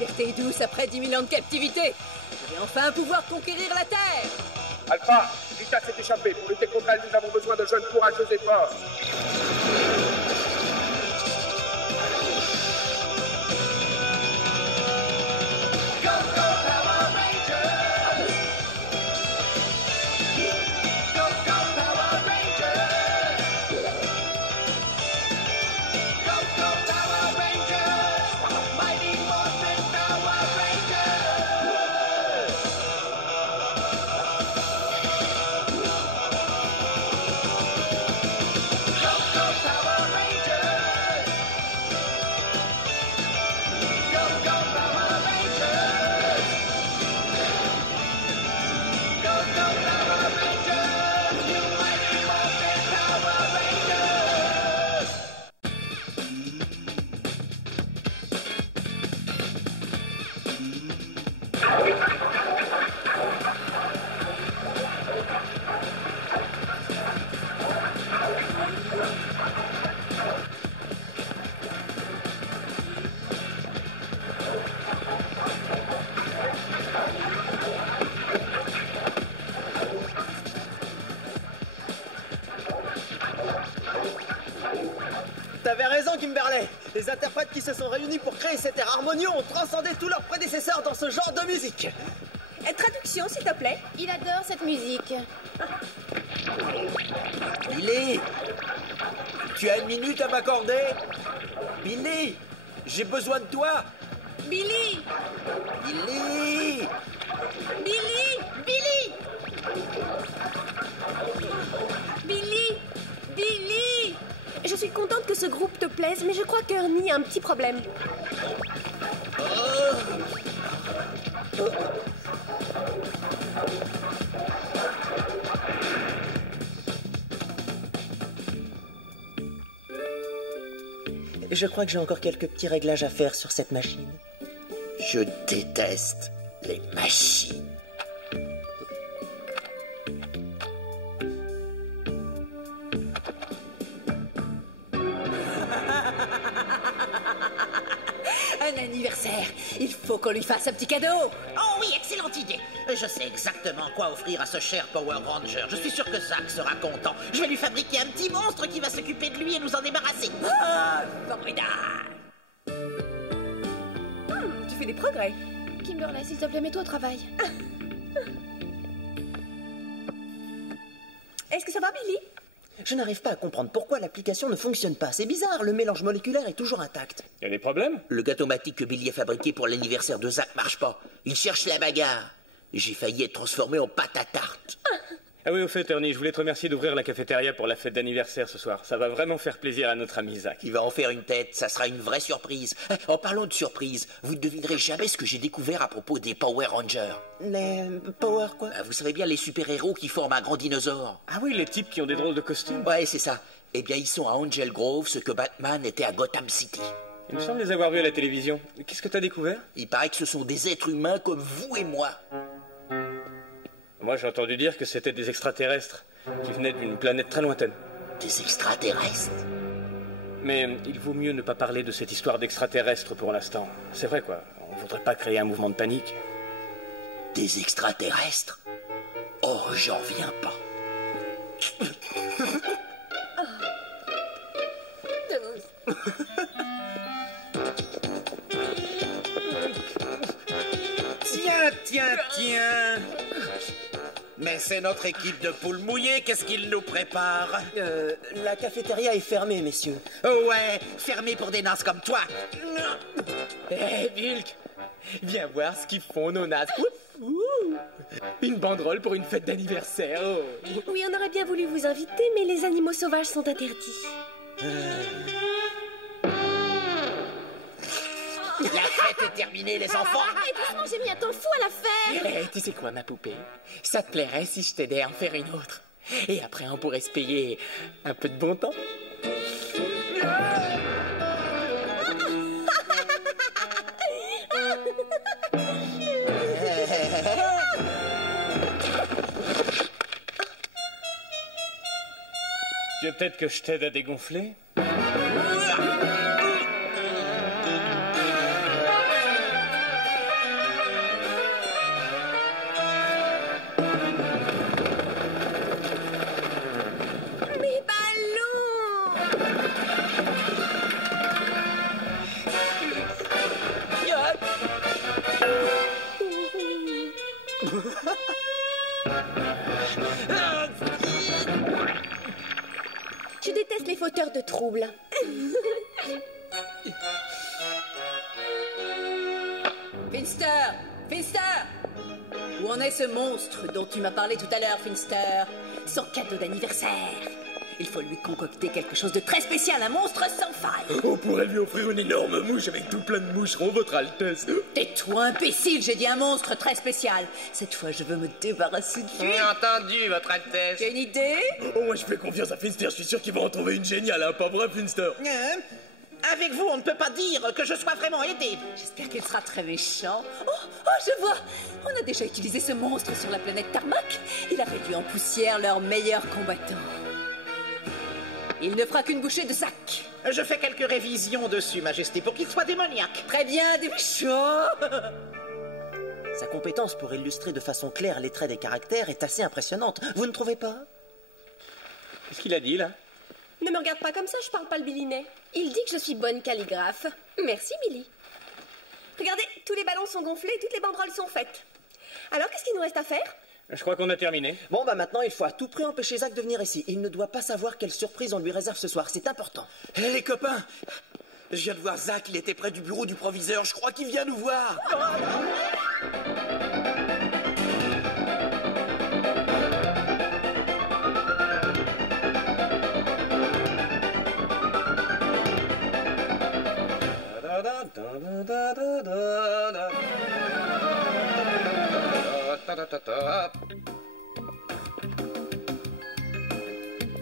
liberté douce après 10 000 ans de captivité. Je vais enfin pouvoir conquérir la Terre. Alpha, Rita s'est échappée. Pour lutter contre elle, nous avons besoin de jeunes courageux et forts. T'avais raison, Kimberley. Les interprètes qui se sont réunis pour créer cet air harmonieux ont transcendé tous leurs prédécesseurs dans ce genre de musique. Traduction, s'il te plaît. Il adore cette musique. Billy, tu as une minute à m'accorder? Billy, j'ai besoin de toi. Billy! Billy! Billy! Billy! Billy! Billy! Je suis contente que ce groupe te plaise, mais je crois qu'Ernie a un petit problème. Je crois que j'ai encore quelques petits réglages à faire sur cette machine. Je déteste les machines. Un anniversaire. Il faut qu'on lui fasse un petit cadeau. Oh oui, excellente idée. Je sais exactement quoi offrir à ce cher Power Ranger. Je suis sûr que Zack sera content. Je vais lui fabriquer un petit monstre qui va s'occuper de lui et nous en débarrasser. Ah, formidable. Tu fais des progrès. Kimberley, s'il te plaît, mets-toi au travail. Est-ce que ça va, Billy? Je n'arrive pas à comprendre pourquoi l'application ne fonctionne pas. C'est bizarre, le mélange moléculaire est toujours intact. Y a des problèmes? Le gâteau-matique que Billy a fabriqué pour l'anniversaire de Zack marche pas. Il cherche la bagarre. J'ai failli être transformé en pâte à tarte. Ah oui, au fait, Ernie, je voulais te remercier d'ouvrir la cafétéria pour la fête d'anniversaire ce soir. Ça va vraiment faire plaisir à notre ami Zack. Il va en faire une tête, ça sera une vraie surprise. En parlant de surprise, vous ne devinerez jamais ce que j'ai découvert à propos des Power Rangers. Les Power quoi? Vous savez bien les super-héros qui forment un grand dinosaure. Ah oui, les types qui ont des drôles de costumes. Ouais, c'est ça. Eh bien, ils sont à Angel Grove, ce que Batman était à Gotham City. Il me semble les avoir vus à la télévision. Qu'est-ce que t'as découvert? Il paraît que ce sont des êtres humains comme vous et moi. Moi, j'ai entendu dire que c'était des extraterrestres qui venaient d'une planète très lointaine. Des extraterrestres? Mais il vaut mieux ne pas parler de cette histoire d'extraterrestres pour l'instant. C'est vrai, quoi. On voudrait pas créer un mouvement de panique. Des extraterrestres? Oh, j'en reviens pas. Tiens. Mais c'est notre équipe de poules mouillées, qu'est-ce qu'ils nous préparent? La cafétéria est fermée, messieurs. Oh ouais, fermée pour des nazes comme toi. Hé, Bulk, viens voir ce qu'ils font, nos nazes. Une banderole pour une fête d'anniversaire. Oh. Oui, on aurait bien voulu vous inviter, mais les animaux sauvages sont interdits. La fête est terminée, les enfants. Et doucement, j'ai mis un temps fou à la faire. Tu sais quoi, ma poupée? Ça te plairait si je t'aidais à en faire une autre? Et après, on pourrait se payer un peu de bon temps. Tu veux peut-être que je t'aide à dégonfler? les fauteurs de troubles. Finster! Finster! Où en est ce monstre dont tu m'as parlé tout à l'heure, Finster? Son cadeau d'anniversaire. Il faut lui concocter quelque chose de très spécial, un monstre sans faille. On pourrait lui offrir une énorme mouche avec tout plein de moucherons, votre Altesse. Tais-toi, imbécile, j'ai dit un monstre très spécial. Cette fois, je veux me débarrasser de lui. J'ai entendu, votre Altesse. Tu as une idée? Oh, moi je fais confiance à Finster, je suis sûr qu'il va en trouver une géniale, hein, pas vrai, Finster? Avec vous, on ne peut pas dire que je sois vraiment aidé. J'espère qu'elle sera très méchant. Oh, je vois. On a déjà utilisé ce monstre sur la planète Tarmac. Il a réduit en poussière leurs meilleurs combattants. Il ne fera qu'une bouchée de sac. Je fais quelques révisions dessus, Majesté, pour qu'il soit démoniaque. Très bien, des méchants. Sa compétence pour illustrer de façon claire les traits des caractères est assez impressionnante. Vous ne trouvez pas? Qu'est-ce qu'il a dit, là? Ne me regarde pas comme ça, je parle pas le bilinet. Il dit que je suis bonne calligraphe. Merci, Billy. Regardez, tous les ballons sont gonflés et toutes les banderoles sont faites. Alors, qu'est-ce qu'il nous reste à faire? Je crois qu'on a terminé. Bon, bah maintenant, il faut à tout prix empêcher Zach de venir ici. Il ne doit pas savoir quelle surprise on lui réserve ce soir. C'est important. Hé, les copains! Je viens de voir Zach, il était près du bureau du proviseur. Je crois qu'il vient nous voir.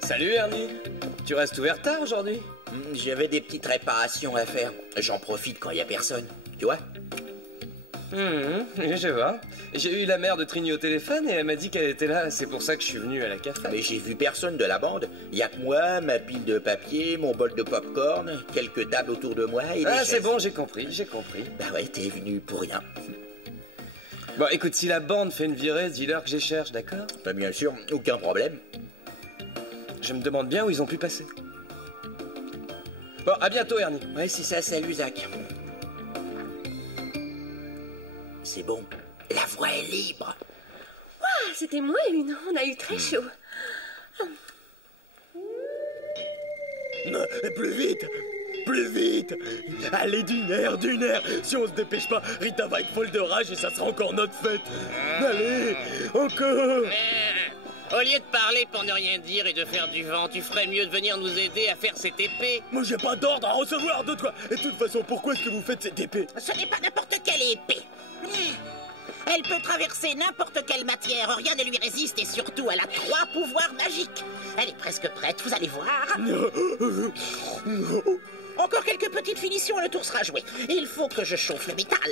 Salut, Ernie. Tu restes ouvert tard aujourd'hui? J'avais des petites réparations à faire. J'en profite quand il n'y a personne. Tu vois? Je vois. J'ai eu la mère de Trini au téléphone et elle m'a dit qu'elle était là. C'est pour ça que je suis venu à la café. Mais j'ai vu personne de la bande. Il y a que moi, ma pile de papier, mon bol de popcorn, quelques tables autour de moi et des chaises. C'est bon, j'ai compris. Bah ouais, t'es venu pour rien. Bon, écoute, si la bande fait une virée, dis-leur que je cherche, d'accord? Bah bien sûr, aucun problème. Je me demande bien où ils ont pu passer. Bon, à bientôt, Ernie. Ouais, c'est ça, salut, Zach. C'est bon, la voie est libre. Ouah, c'était moins une, on a eu très chaud. Non, plus vite! Plus vite! Allez, d'une air! Si on se dépêche pas, Rita va être folle de rage et ça sera encore notre fête! Allez, encore! Au lieu de parler pour ne rien dire et de faire du vent, tu ferais mieux de venir nous aider à faire cette épée. Moi, j'ai pas d'ordre à recevoir de toi! Et de toute façon, pourquoi est-ce que vous faites cette épée? Ce n'est pas n'importe quelle épée. Elle peut traverser n'importe quelle matière, rien ne lui résiste et surtout elle a 3 pouvoirs magiques. Elle est presque prête, vous allez voir. Encore quelques petites finitions, le tour sera joué. Il faut que je chauffe le métal.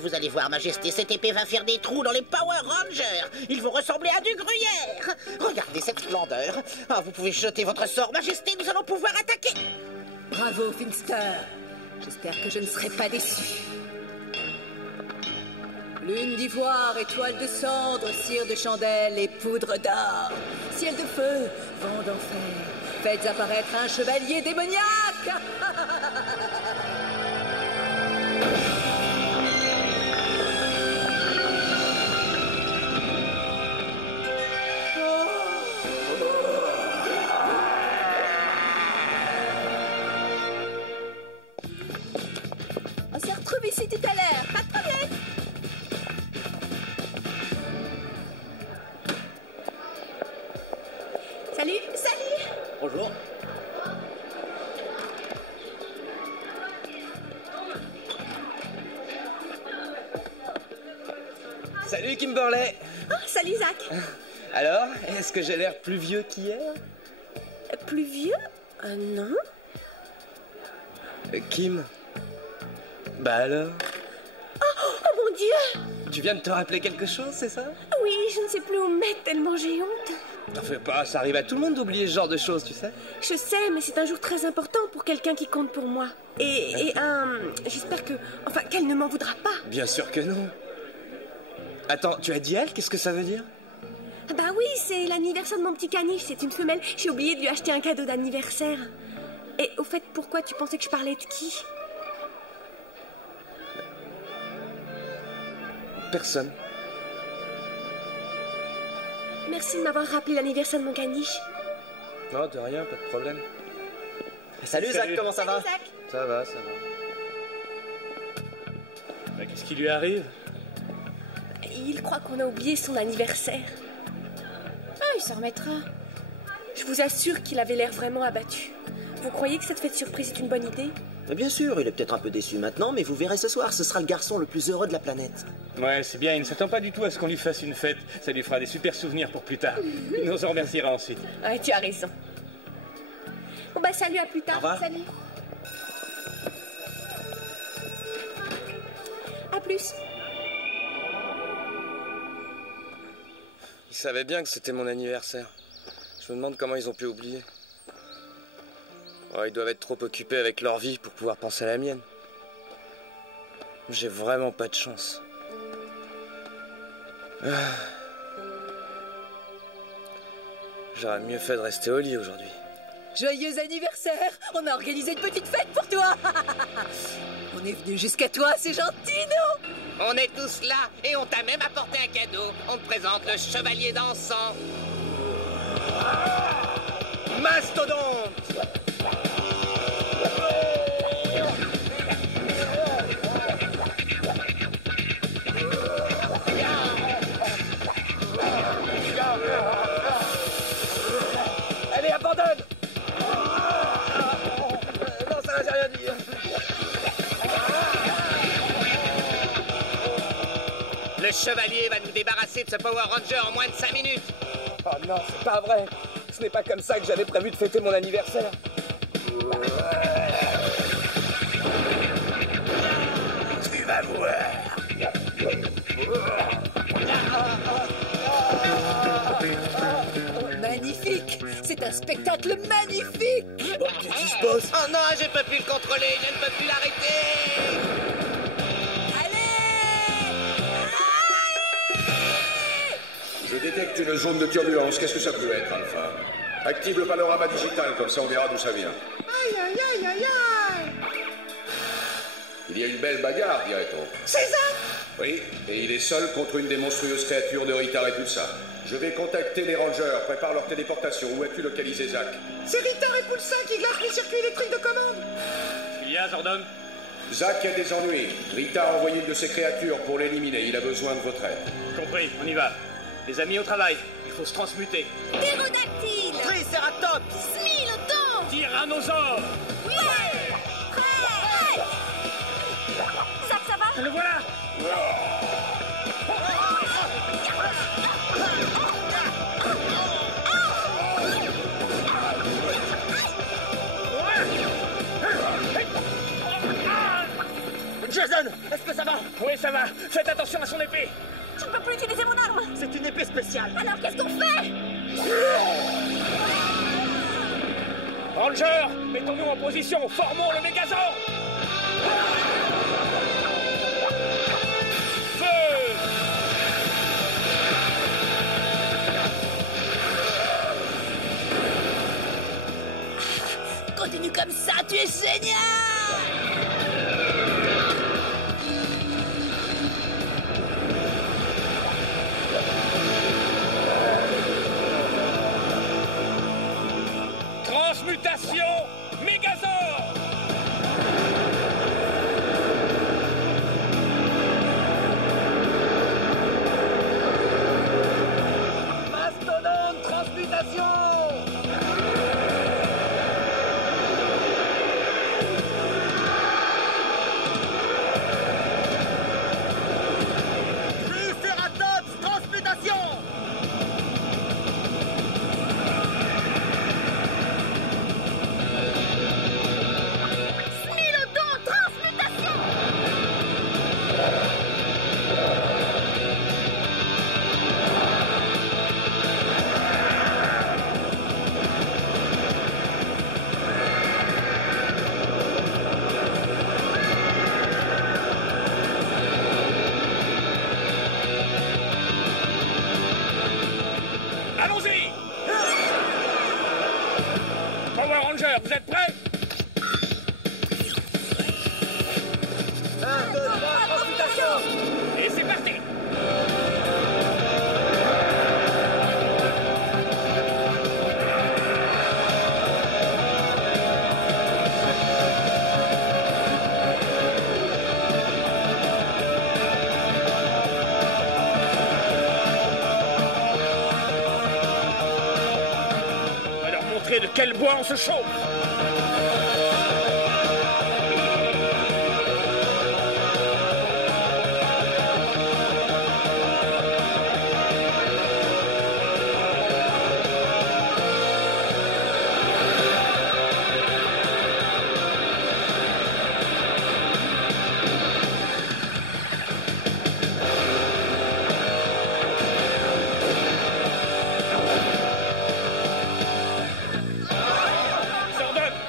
Vous allez voir, Majesté, cette épée va faire des trous dans les Power Rangers. Ils vont ressembler à du gruyère. Regardez cette splendeur. Vous pouvez jeter votre sort, Majesté, nous allons pouvoir attaquer. Bravo, Finster. J'espère que je ne serai pas déçu. Lune d'ivoire, étoile de cendre, cire de chandelle et poudre d'or. Ciel de feu, vent d'enfer. Faites apparaître un chevalier démoniaque. On s'est retrouvés ici tout à l'heure, pas de problème. Salut. Bonjour. Salut, Kimberley. Oh, salut, Zach. Alors, est-ce que j'ai l'air plus vieux qu'hier? Plus vieux? Non. Kim? Bah alors? Oh mon Dieu! Tu viens de te rappeler quelque chose, c'est ça? Oui, je ne sais plus où me mettre tellement j'ai honte. T'en fais pas, ça arrive à tout le monde d'oublier ce genre de choses, tu sais. Je sais, mais c'est un jour très important pour quelqu'un qui compte pour moi. J'espère que... Enfin, qu'elle ne m'en voudra pas. Bien sûr que non. Attends, tu as dit elle? Qu'est-ce que ça veut dire? Bah oui, c'est l'anniversaire de mon petit caniche, c'est une semaine. J'ai oublié de lui acheter un cadeau d'anniversaire. Et au fait, pourquoi tu pensais que je parlais de qui? Personne. Merci de m'avoir rappelé l'anniversaire de mon caniche. Non, de rien, pas de problème. Salut Zach, comment ça va? Zach. Ça va, ça va. Bah, qu'est-ce qui lui arrive? Il croit qu'on a oublié son anniversaire. Ah, il s'en remettra. Je vous assure qu'il avait l'air vraiment abattu. Vous croyez que cette fête surprise est une bonne idée? Mais bien sûr, il est peut-être un peu déçu maintenant, mais vous verrez ce soir, ce sera le garçon le plus heureux de la planète. Ouais, c'est bien, il ne s'attend pas du tout à ce qu'on lui fasse une fête. Ça lui fera des super souvenirs pour plus tard. Il nous en remerciera ensuite. Ah, tu as raison. Bon bah salut, à plus tard. Au revoir. Salut. À plus. Ils savaient bien que c'était mon anniversaire. Je me demande comment ils ont pu oublier. Oh, ils doivent être trop occupés avec leur vie pour pouvoir penser à la mienne. J'ai vraiment pas de chance. J'aurais mieux fait de rester au lit aujourd'hui. Joyeux anniversaire! On a organisé une petite fête pour toi! On est venu jusqu'à toi, c'est gentil, non? On est tous là et on t'a même apporté un cadeau. On te présente le chevalier dansant. Mastodonte! Allez, abandonne! Non, ça va, j'ai rien dit. Le chevalier va nous débarrasser de ce Power Ranger en moins de 5 minutes. Oh non, c'est pas vrai. Ce n'est pas comme ça que j'avais prévu de fêter mon anniversaire. Tu vas voir. Magnifique! C'est un spectacle magnifique! Qu'est-ce qui se passe? Oh non, j'ai pas pu le contrôler, je ne peux plus l'arrêter. Je détecte une zone de turbulence. Qu'est-ce que ça peut être, Alpha? Active le panorama digital, comme ça on verra d'où ça vient. Aïe, aïe, aïe, aïe, aïe. Il y a une belle bagarre, dirait-on. C'est Zach. Oui, et il est seul contre une des monstrueuses créatures de Rita Repulsa. Je vais contacter les rangers, prépare leur téléportation. Où as-tu localisé Zach? C'est Rita Repulsa qui glace les circuits électriques de commande. Il y a, Zordon? Zach a des ennuis. Rita a envoyé une de ses créatures pour l'éliminer. Il a besoin de votre aide. Compris, on y va. Les amis au travail, il faut se transmuter. Ptérodactyle. Triceratops! Smilodon. Tyrannosaure! Ouais. Prêt. Zach, ça va? Le voilà! Jason, est-ce que ça va? Oui, ça va. Faites attention à son épée. Je ne peux plus utiliser mon arme. C'est une épée spéciale. Alors qu'est-ce qu'on fait? Ranger, mettons-nous en position. Formons le Mégazord. Feu! Continue comme ça, tu es génial! Transmutation Mégazord! Mastodonte, transmutation! Triceratops, transmutation! Smilodon, transmutation. Allons-y! Power Ranger, vous êtes prêts? 1, 2, 3, transmutation! Et c'est parti! le bois, on se chauffe.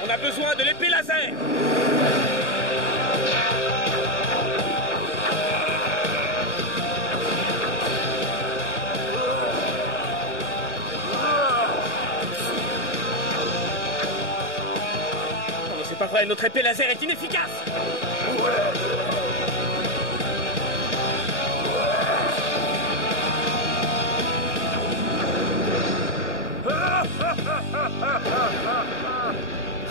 On a besoin de l'épée laser. Non, c'est pas vrai, notre épée laser est inefficace.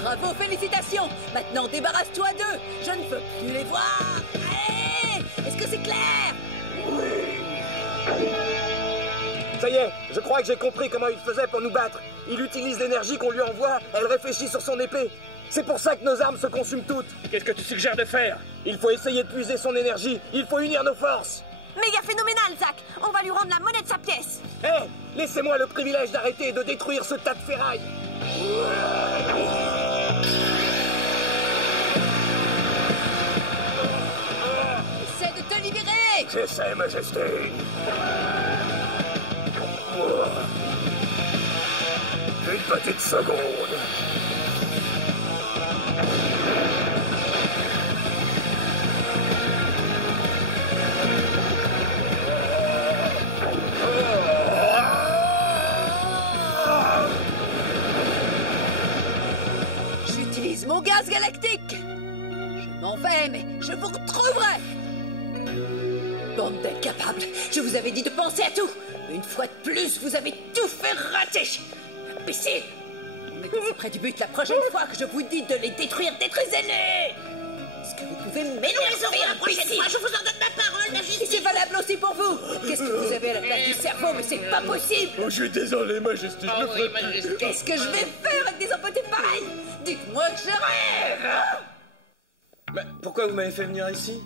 Bravo, félicitations. Maintenant, débarrasse-toi d'eux. Je ne veux plus les voir. Allez, est-ce que c'est clair? Ça y est, je crois que j'ai compris comment il faisait pour nous battre. Il utilise l'énergie qu'on lui envoie, elle réfléchit sur son épée. C'est pour ça que nos armes se consument toutes. Qu'est-ce que tu suggères de faire? Il faut essayer de puiser son énergie. Il faut unir nos forces. Méga phénoménal, Zack. On va lui rendre la monnaie de sa pièce. Hé, laissez-moi le privilège d'arrêter et de détruire ce tas de ferraille. Essaie de te libérer. J'essaie, Majesté. Une petite seconde. J'utilise mon gaz galactique. Je m'en vais, mais je vous retrouverai. Bande d'incapables, je vous avais dit de penser à tout. Une fois de plus, vous avez tout fait rater. Imbécile. On est aussi près du but. La prochaine fois que je vous dis de les détruire, détruisez-les. Est-ce que vous pouvez m'énerver, La prochaine imbécile? fois, je vous en donne ma parole, Et Majesté. c'est valable aussi pour vous. Qu'est-ce que vous avez à la place du cerveau? Mais c'est pas possible. Oh, je suis désolé, Majesté, je le ferai plus. Majesté. Qu'est-ce que je vais faire avec des empotés pareils? Dites-moi que je rêve. Mais pourquoi vous m'avez fait venir ici?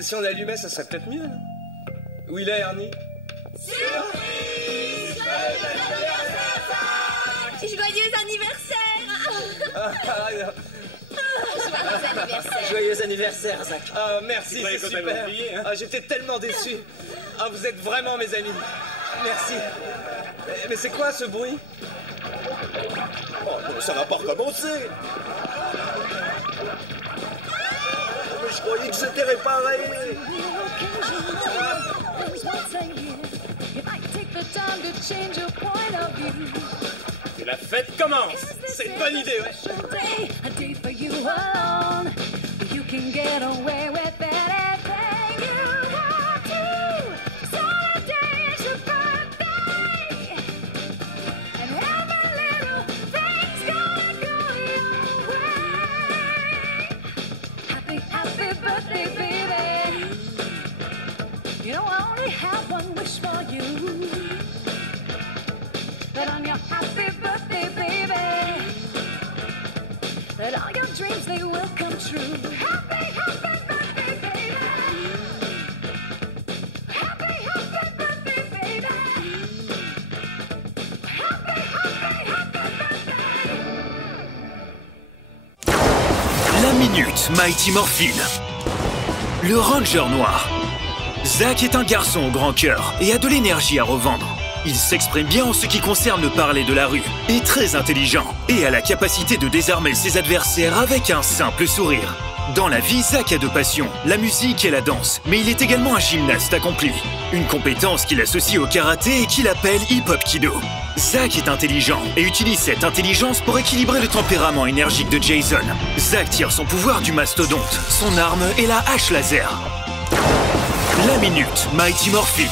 Si on allumait, ça serait peut-être mieux, non? Où il est, Ernie? Joyeux anniversaire. Joyeux anniversaire. Joyeux anniversaire, Zack. Ah, merci, Ouais, c'est quand même super. oublié, hein. Ah, j'étais tellement déçu. Ah, vous êtes vraiment mes amis. Merci. Mais c'est quoi ce bruit? Oh non, ça va pas recommencer. Mais je croyais que c'était réparé. Que la fête commence. C'est une bonne idée, ouais. Happy birthday, baby. You know I only have one wish for you. That on your happy birthday, baby, that all your dreams, they will come true. Happy birthday, baby. Happy birthday, baby. Happy birthday. La minute Mighty Morphin. Le Ranger noir. Zack est un garçon au grand cœur et a de l'énergie à revendre. Il s'exprime bien en ce qui concerne le parler de la rue, est très intelligent et a la capacité de désarmer ses adversaires avec un simple sourire. Dans la vie, Zack a deux passions, la musique et la danse, mais il est également un gymnaste accompli. Une compétence qu'il associe au karaté et qu'il appelle hip-hop kido. Zack est intelligent et utilise cette intelligence pour équilibrer le tempérament énergique de Jason. Zack tire son pouvoir du mastodonte, son arme est la hache laser. La minute Mighty Morphin.